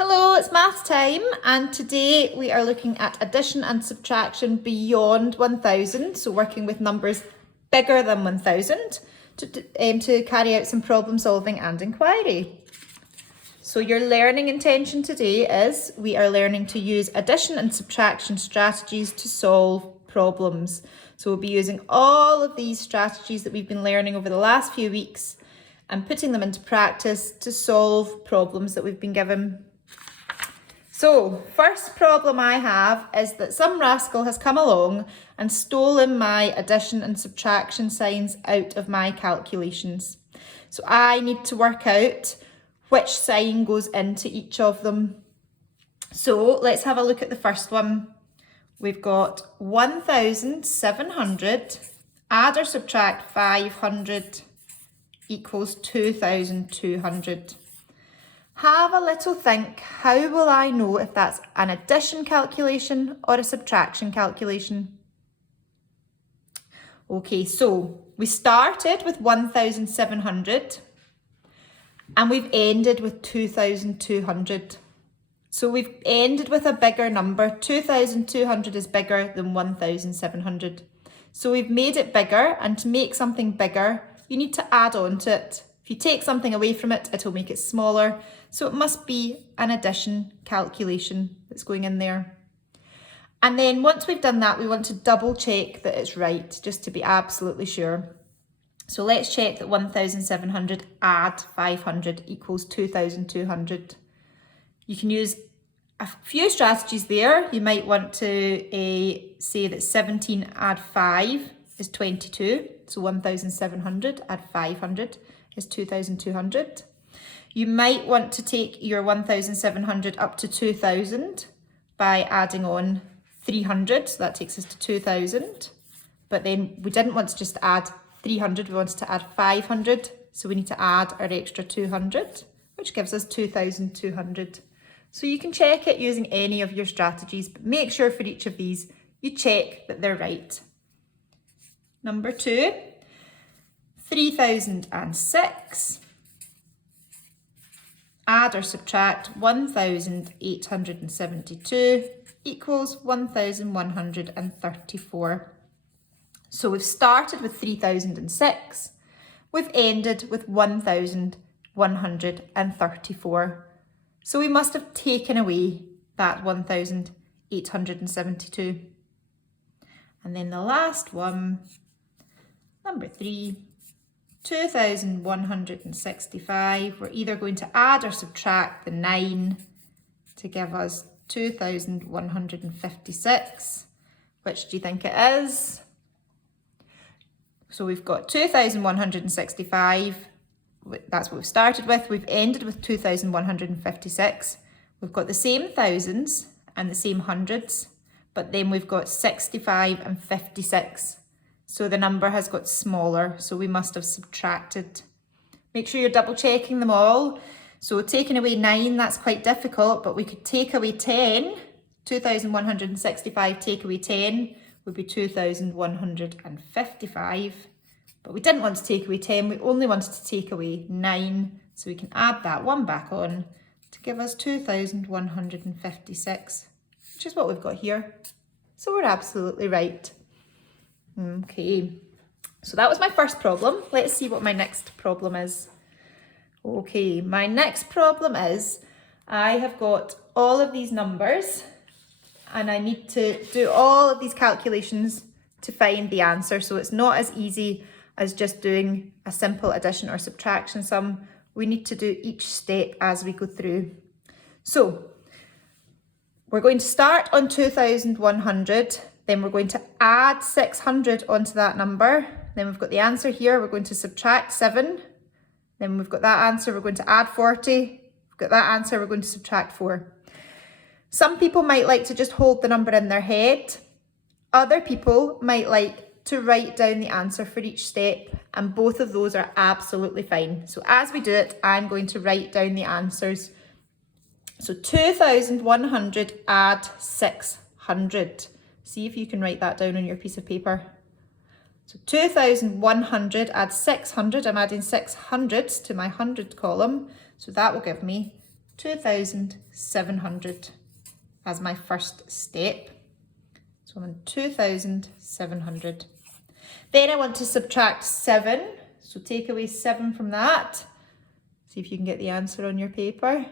Hello, it's math time, and today we are looking at addition and subtraction beyond 1000, so working with numbers bigger than 1000 to carry out some problem solving and inquiry. So your learning intention today is we are learning to use addition and subtraction strategies to solve problems. So we'll be using all of these strategies that we've been learning over the last few weeks and putting them into practice to solve problems that we've been given. So, first problem I have is that some rascal has come along and stolen my addition and subtraction signs out of my calculations. So I need to work out which sign goes into each of them. So let's have a look at the first one. We've got 1,700, add or subtract 500 equals 2,200. Have a little think, how will I know if that's an addition calculation or a subtraction calculation? Okay, so we started with 1,700 and we've ended with 2,200. So we've ended with a bigger number. 2,200 is bigger than 1,700. So we've made it bigger, and to make something bigger, you need to add on to it. If you take something away from it, it'll make it smaller. So it must be an addition calculation that's going in there. And then once we've done that, we want to double check that it's right, just to be absolutely sure. So let's check that 1,700 add 500 equals 2,200. You can use a few strategies there. You might want to say that 17 add 5 is 22. So 1,700 add 500 is 2,200. You might want to take your 1,700 up to 2,000 by adding on 300. So that takes us to 2,000. But then we didn't want to just add 300, we wanted to add 500. So we need to add our extra 200, which gives us 2,200. So you can check it using any of your strategies, but make sure for each of these you check that they're right. Number 2, 3,006. Add or subtract 1,872 equals 1,134. So we've started with 3,006. We've ended with 1,134. So we must have taken away that 1,872. And then the last one, number 3, 2,165. We're either going to add or subtract the 9 to give us 2,156. Which do you think it is? So we've got 2,165. That's what we've started with. We've ended with 2,156. We've got the same thousands and the same hundreds, but then we've got 65 and 56. So the number has got smaller, so we must have subtracted. Make sure you're double checking them all. So taking away 9, that's quite difficult, but we could take away 10. 2,165 take away 10 would be 2,155. But we didn't want to take away 10, we only wanted to take away 9. So we can add that one back on to give us 2,156, which is what we've got here. So we're absolutely right. Okay, so that was my first problem. Let's see what my next problem is. Okay, my next problem is I have got all of these numbers and I need to do all of these calculations to find the answer. So it's not as easy as just doing a simple addition or subtraction sum. We need to do each step as we go through. So we're going to start on 2,100, then we're going to add 600 onto that number. Then we've got the answer here, we're going to subtract 7. Then we've got that answer, we're going to add 40. We've got that answer, we're going to subtract 4. Some people might like to just hold the number in their head. Other people might like to write down the answer for each step, and both of those are absolutely fine. So as we do it, I'm going to write down the answers. So 2,100 add 600. See if you can write that down on your piece of paper. So 2,100 add 600. I'm adding 600s to my 100 column. So that will give me 2,700 as my first step. So I'm on 2,700. Then I want to subtract 7. So take away 7 from that. See if you can get the answer on your paper.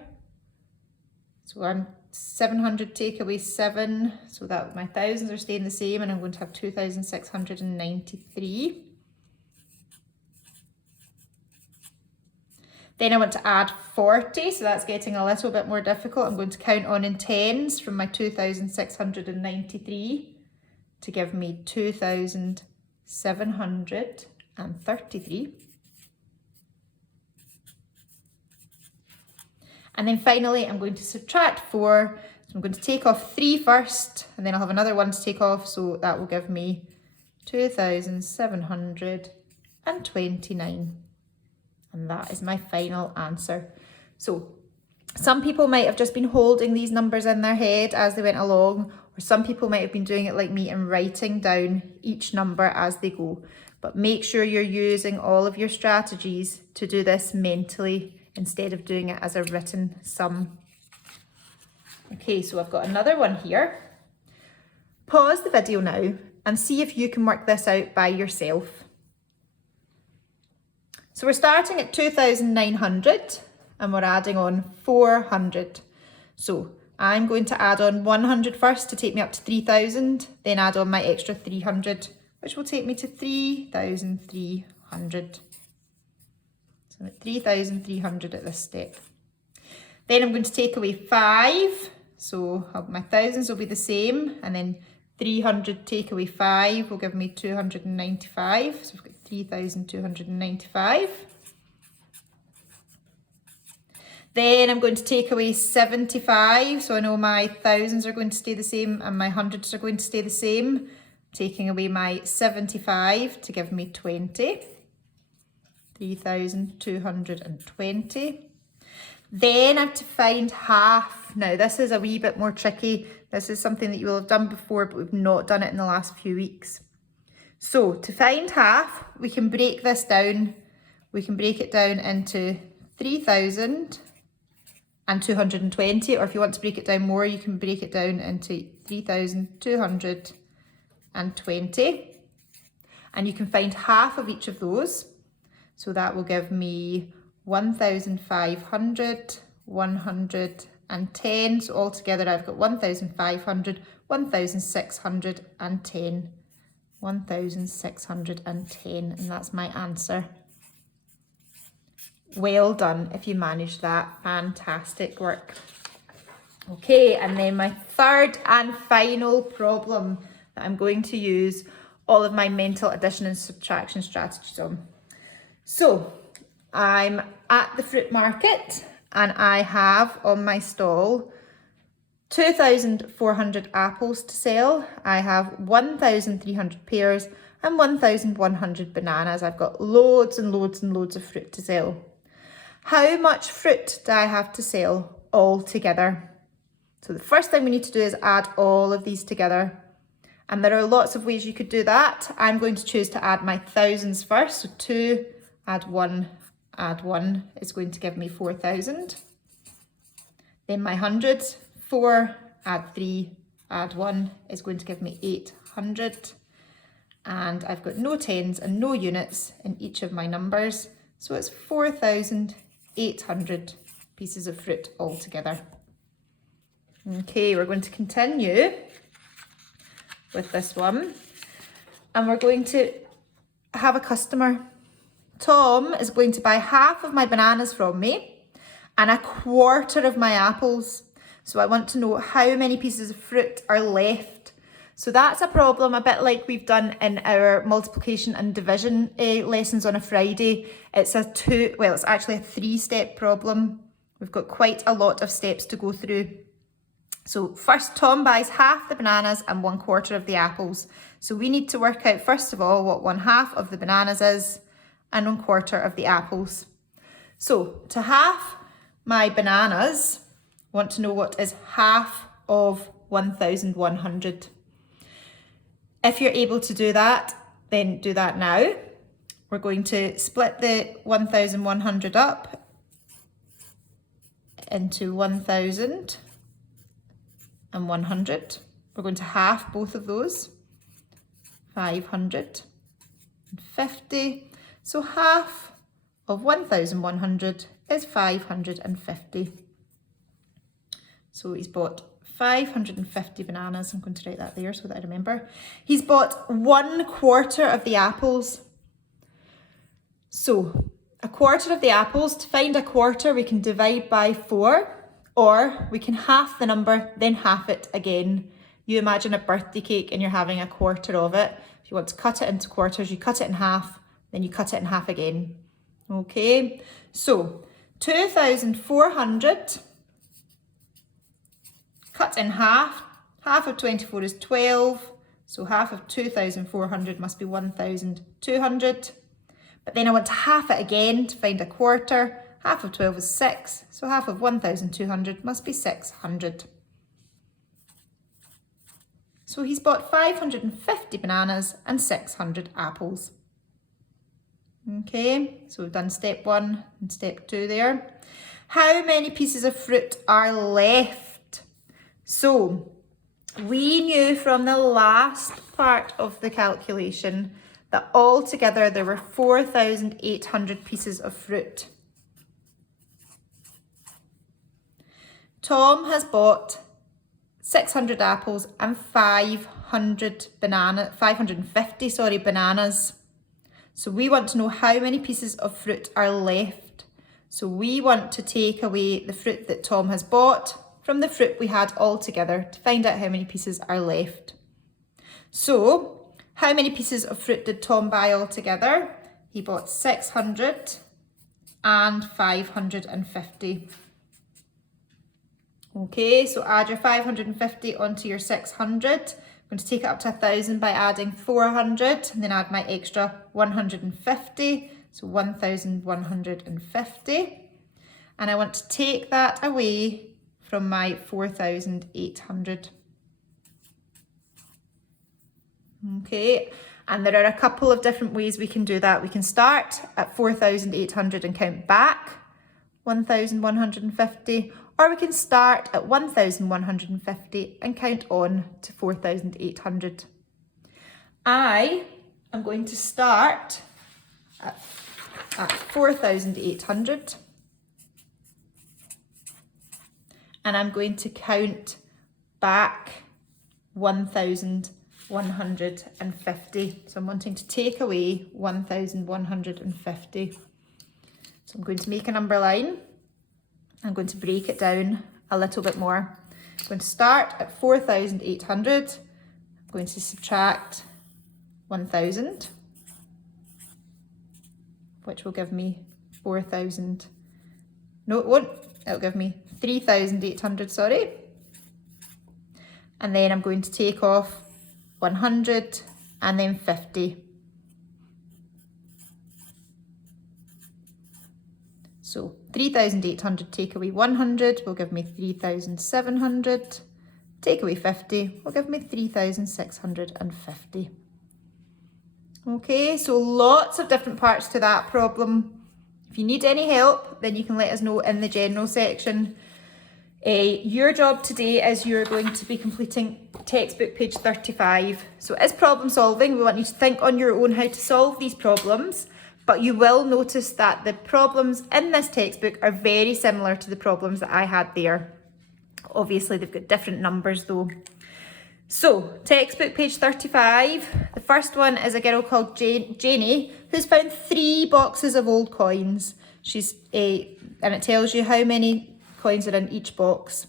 So I'm 700 take away 7. So that my thousands are staying the same, and I'm going to have 2,693. Then I want to add 40, so that's getting a little bit more difficult. I'm going to count on in tens from my 2,693 to give me 2,733. And then finally, I'm going to subtract 4. So I'm going to take off 3 first, and then I'll have another 1 to take off. So that will give me 2,729. And that is my final answer. So some people might have just been holding these numbers in their head as they went along, or some people might have been doing it like me and writing down each number as they go. But make sure you're using all of your strategies to do this mentally instead of doing it as a written sum. Okay, so I've got another one here. Pause the video now and see if you can work this out by yourself. So we're starting at 2,900 and we're adding on 400. So I'm going to add on 100 first to take me up to 3,000, then add on my extra 300, which will take me to 3,300. So I'm at 3,300 at this step. Then I'm going to take away 5. So my thousands will be the same, and then 300 take away 5 will give me 295. So I've got 3,295. Then I'm going to take away 75. So I know my thousands are going to stay the same and my hundreds are going to stay the same. Taking away my 75 to give me 20. 3,220. Then I have to find half. Now this is a wee bit more tricky. This is something that you will have done before, but we've not done it in the last few weeks. So to find half, we can break this down. We can break it down into 3,220, or if you want to break it down more, you can break it down into 3,220. And you can find half of each of those. So that will give me 1,500, 110. So altogether I've got 1,500, 1,610, 1,610, and that's my answer. Well done if you managed that. Fantastic work. Okay, and then my third and final problem that I'm going to use all of my mental addition and subtraction strategies on. So I'm at the fruit market and I have on my stall 2,400 apples to sell. I have 1,300 pears and 1,100 bananas. I've got loads and loads and loads of fruit to sell. How much fruit do I have to sell all together? So the first thing we need to do is add all of these together. And there are lots of ways you could do that. I'm going to choose to add my thousands first. So 2, add 1 is going to give me 4,000. Then my hundreds, 4, add 3, add 1 is going to give me 800. And I've got no tens and no units in each of my numbers. So it's 4,800 pieces of fruit altogether. Okay, we're going to continue with this one. And we're going to have a customer. Tom is going to buy half of my bananas from me and a quarter of my apples. So I want to know how many pieces of fruit are left. So that's a problem, a bit like we've done in our multiplication and division lessons on a Friday. It's actually a 3-step problem. We've got quite a lot of steps to go through. So first, Tom buys half the bananas and 1/4 of the apples. So we need to work out, first of all, what 1/2 of the bananas is and 1/4 of the apples. So to half my bananas, I want to know what is half of 1,100. If you're able to do that, then do that now. We're going to split the 1,100 up into 1,000 and 100. We're going to half both of those. 550. So half of 1,100 is 550. So he's bought 550 bananas. I'm going to write that there so that I remember. He's bought 1/4 of the apples. So a quarter of the apples, to find a quarter, we can divide by 4, or we can half the number, then half it again. You imagine a birthday cake and you're having a quarter of it. If you want to cut it into quarters, you cut it in half, then you cut it in half again. Okay, so 2,400 cut in half. Half of 24 is 12, so half of 2,400 must be 1,200. But then I want to half it again to find a quarter. Half of 12 is 6, so half of 1,200 must be 600. So he's bought 550 bananas and 600 apples. Okay, so we've done step 1 and step 2 there. How many pieces of fruit are left? So we knew from the last part of the calculation that altogether there were 4,800 pieces of fruit. Tom has bought 600 apples and 550 bananas. So we want to know how many pieces of fruit are left. So we want to take away the fruit that Tom has bought from the fruit we had all together to find out how many pieces are left. So how many pieces of fruit did Tom buy all together? He bought 600 and 550. Okay, so add your 550 onto your 600. I'm going to take it up to 1,000 by adding 400 and then add my extra 150, so 1,150. And I want to take that away from my 4,800. Okay, and there are a couple of different ways we can do that. We can start at 4,800 and count back 1,150, or we can start at 1,150 and count on to 4,800. I am going to start at 4,800 and I'm going to count back 1,150. So I'm wanting to take away 1,150. So I'm going to make a number line. I'm going to break it down a little bit more. I'm going to start at 4,800. I'm going to subtract 1,000, which will give me 4,000. No, it won't. It'll give me 3,800, sorry. And then I'm going to take off 100 and then 50. So 3,800 take away 100 will give me 3,700. Take away 50 will give me 3,650. Okay, so lots of different parts to that problem. If you need any help, then you can let us know in the general section. Your job today is you're going to be completing textbook page 35. So as problem solving, we want you to think on your own how to solve these problems, but you will notice that the problems in this textbook are very similar to the problems that I had there. Obviously, they've got different numbers though. So, textbook page 35. The first one is a girl called Janie, who's found 3 boxes of old coins. And it tells you how many coins are in each box.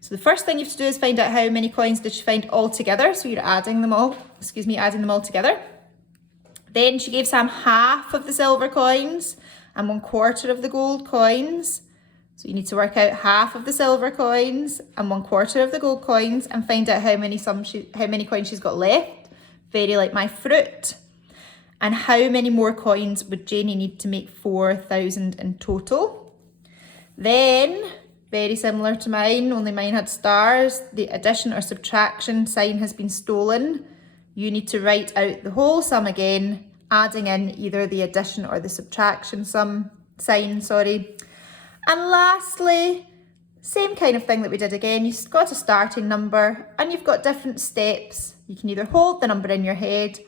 So the first thing you have to do is find out how many coins did she find all together. So you're adding them all together. Then she gave Sam half of the silver coins and 1/4 of the gold coins. So you need to work out half of the silver coins and 1/4 of the gold coins and find out how many coins she's got left. Very like my fruit. And how many more coins would Janie need to make 4,000 in total? Then, very similar to mine, only mine had stars. The addition or subtraction sign has been stolen. You need to write out the whole sum again, adding in either the addition or the subtraction sign. And lastly, Same kind of thing that we did again. You've got a starting number and you've got different steps. You can either hold the number in your head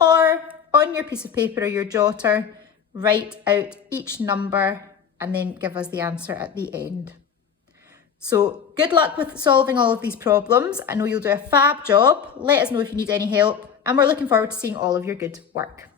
or on your piece of paper or your jotter, write out each number and then give us the answer at the end. So good luck with solving all of these problems. I know you'll do a fab job. Let us know if you need any help, and we're looking forward to seeing all of your good work.